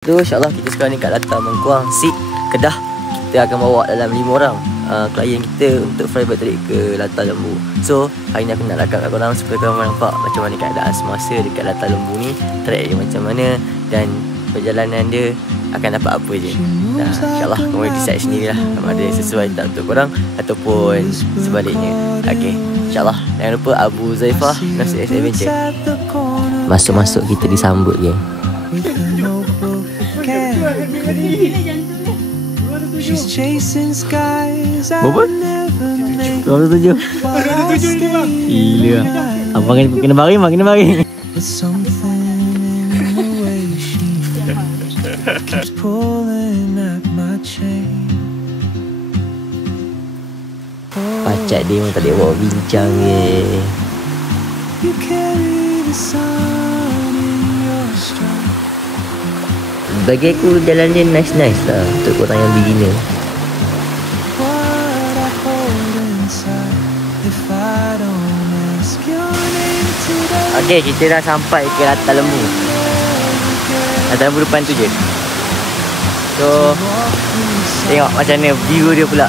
Tu insyaAllah kita sekarang ni kat Latar Mengkuang Seat Kedah. Kita akan bawa dalam 5 orang klien kita untuk private trip ke Latar Lembu. So hari ni aku nak rakam kat korang supaya korang nampak macam mana keadaan semasa dekat Latar Lembu ni, track dia macam mana dan perjalanan dia akan dapat apa je. Nah, insyaAllah korang boleh decide sendirilah sama ada yang sesuai tak untuk korang ataupun sebaliknya. Okay, insyaAllah jangan lupa Abu Zaifah Nafsi Adventure. Masuk-masuk kita disambut je. She's chasing skies. Berapa? 207. 207 ni bang. Gila. Abang kena baring bang, kena baring. There's something in the way she keeps pulling at my chain. Pacat dia memang tak boleh bawa bincang je. You carry the sun in your stride. Bagi aku jalan dia nice-nice lah untuk orang yang beginner. What I hold inside if I don't ask your name today. Okay, kita dah sampai ke Latar Lembu. Latar Lembu depan tu je. So, tengok macam mana view dia pula.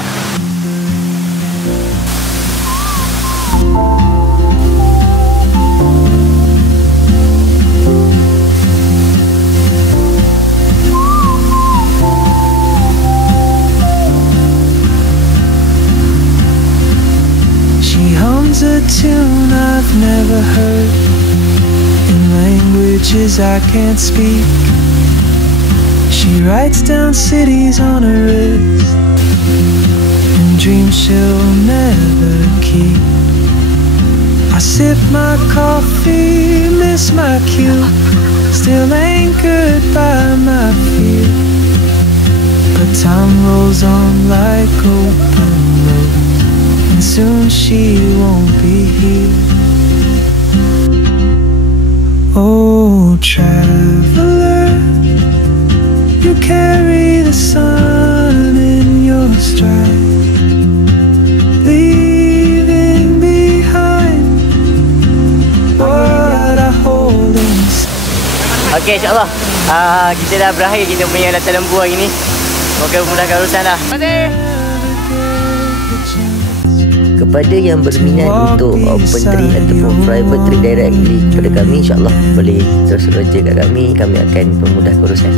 A tune I've never heard in languages I can't speak. She writes down cities on her wrist and dreams she'll never keep. I sip my coffee, miss my cue, still anchored by my fear. But time rolls on like open roads, soon she won't be here. Oh, traveler, you carry the sun in your stride, leaving behind what I hold inside. Okay, insyaAllah kita dah berakhir kita punya Latar Lembu hari ni. Semoga memudahkan urusan lah. Terima kasih. Kepada yang berminat untuk open trip ataupun private trip directly kepada kami, insyaAllah boleh terus raja kat kami. Kami akan memudahkan urusan.